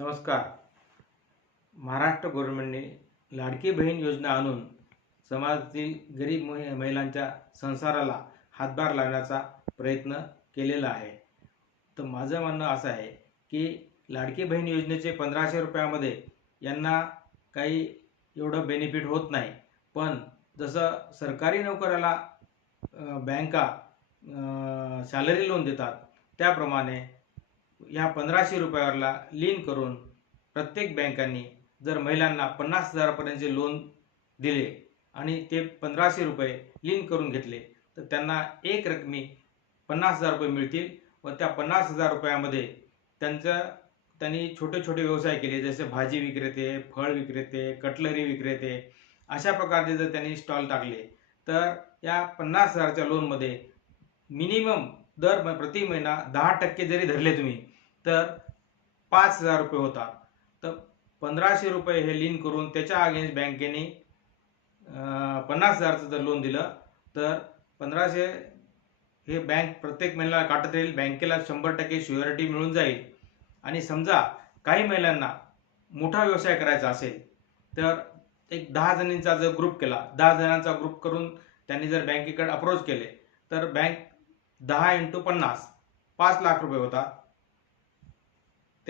नमस्कार. महाराष्ट्र गव्हर्नमेंटने लाडकी बहीण योजना आणून समाजातील गरीब महिलांच्या संसाराला हातभार लावण्याचा प्रयत्न केलेला आहे. तर माझं म्हणणं असं आहे की लाडकी बहीण योजनेचे पंधराशे रुपयामध्ये यांना काही एवढं बेनिफिट होत नाही. पण जसं सरकारी नोकऱ्याला बँका सॅलरी लोन देतात त्याप्रमाणे ह्या पंधराशे रुपयावरला लीन करून प्रत्येक बँकांनी जर महिलांना पन्नास हजारापर्यंतचे लोन दिले आणि ते पंधराशे रुपये लीन करून घेतले तर त्यांना एक रकमी पन्नास हजार रुपये मिळतील व त्या पन्नास हजार रुपयामध्ये त्यांचं त्यांनी छोटे छोटे व्यवसाय केले जसे भाजी विक्रेते फळ विक्रेते कटलरी विक्रेते अशा प्रकारचे जर त्यांनी स्टॉल टाकले तर या पन्नास हजारच्या लोनमध्ये मिनिमम दर म- प्रति महिना दहा टक्के जरी धरले तुम्ही तर पाच हजार रुपये होतात तर पंधराशे रुपये हे लीन करून त्याच्या अगेन्स्ट बँकेने पन्नास हजारचं जर लोन दिलं तर पंधराशे हे बँक प्रत्येक महिन्याला काटत राहील. बँकेला शंभर टक्के शुअरिटी मिळून जाईल. आणि समजा काही महिलांना मोठा व्यवसाय करायचा असेल तर एक दहा जणींचा जर ग्रुप केला दहा जणांचा ग्रुप करून त्यांनी जर बँकेकडे अप्रोच केले तर बँक दहा इंटू पन्नास पाच लाख रुपये होतात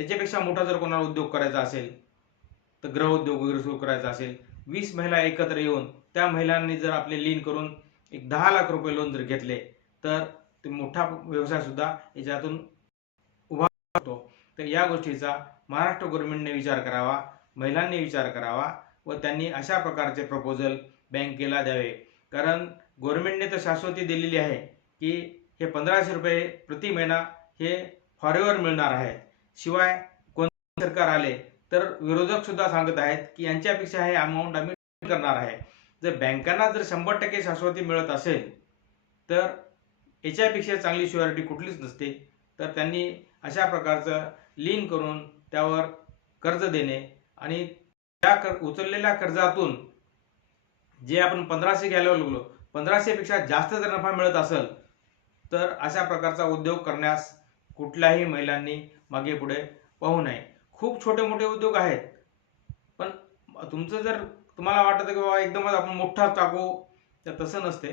त्याच्यापेक्षा मोठा जर कोणाला उद्योग करायचा असेल तर ग्रह उद्योग वगैरे सुरू करायचा असेल वीस महिला एकत्र येऊन त्या महिलांनी जर आपले लीन करून एक दहा लाख रुपये लोन जर घेतले तर ते मोठा व्यवसाय सुद्धा याच्यातून उभा होतो. तर या गोष्टीचा महाराष्ट्र गव्हर्नमेंटने विचार करावा महिलांनी विचार करावा व त्यांनी अशा प्रकारचे प्रपोजल बँकेला द्यावे. कारण गव्हर्नमेंटने तर शाश्वती दिलेली आहे की हे पंधराशे रुपये प्रति महिना हे फॉरेवर मिळणार आहेत शिवाय कोणते सरकार आले तर विरोधक सुद्धा सांगत आहेत की यांच्यापेक्षा हे अमाऊंट आम्ही करणार आहे. जर बँकांना जर शंभर टक्के शाश्वती मिळत असेल तर याच्यापेक्षा चांगली शुअरिटी कुठलीच नसते. तर त्यांनी अशा प्रकारचं लीन करून त्यावर कर्ज देणे आणि त्या कर उचललेल्या कर्जातून जे आपण पंधराशे घ्यायला लागलो पंधराशेपेक्षा जास्त जर नफा मिळत असेल तर अशा प्रकारचा उद्योग करण्यास कुठल्याही महिलांनी मागे पुढे पाहू नये. खूप छोटे मोठे उद्योग आहेत. पण तुमचं जर तुम्हाला वाटतं की बाबा एकदमच आपण मोठा टाकू तर तसं नसते.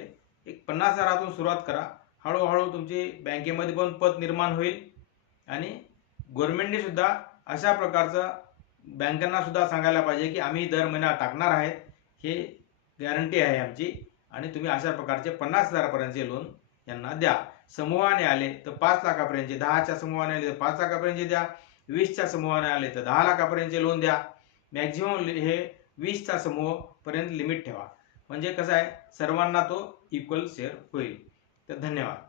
एक पन्नास हजारातून सुरुवात करा. हळूहळू तुमची बँकेमध्ये पण पत निर्माण होईल. आणि गव्हर्नमेंटने सुद्धा अशा प्रकारचं बँकांना सुद्धा सांगायला पाहिजे की आम्ही दर महिना टाकणार आहेत. हे गॅरंटी आहे आमची. आणि तुम्ही अशा प्रकारचे पन्नास हजारापर्यंतचे लोन यांना द्या. समूहाने आले तर पाच लाखापर्यंतचे दहाच्या समूहाने आले तर पाच लाखापर्यंतचे द्या. वीसच्या समूहाने आले तर दहा लाखापर्यंतचे लोन द्या. मॅक्झिमम हे वीसचा समूहपर्यंत लिमिट ठेवा. म्हणजे कसं आहे? सर्वांना तो इक्वल शेअर होईल. तर धन्यवाद.